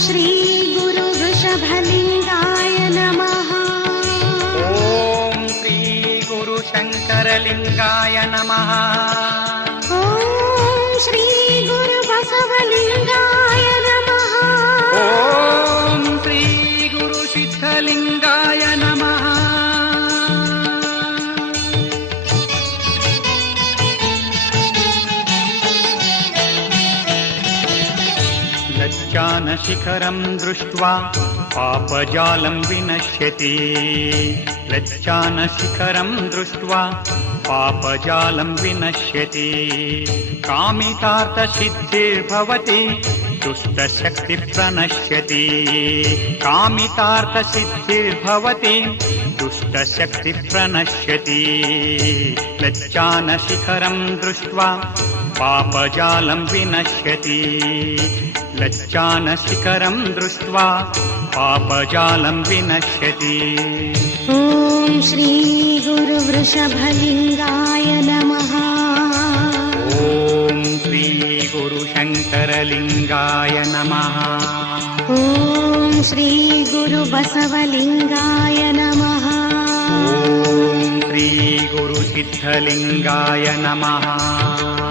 श्रीगुरुवृषभलिङ्गाय नमः। ॐ श्रीगुरुशङ्करलिङ्गाय नमः लज्जानशिखरं दृष्ट्वा पापजालं विनश्यति। लज्जानशिखरं दृष्ट्वा पापजालं विनश्यति। कामितार्थसिद्धिर्भवति दुष्टशक्तिप्रणश्यति कामितार्थसिद्धिर्भवति दुष्टशक्तिप्रणश्यति लज्जानशिखरं दृष्ट्वा पापजालं विनश्यति। लज्जानशिखरं दृष्ट्वा पापजालं विनश्यति। ॐ श्रीगुरुवृषभलिङ्गाय नमः। ॐ श्रीगुरुशङ्करलिङ्गाय नमः। ॐ श्रीगुरुबसवलिङ्गाय नमः। ॐ श्रीगुरुसिद्धलिङ्गाय नमः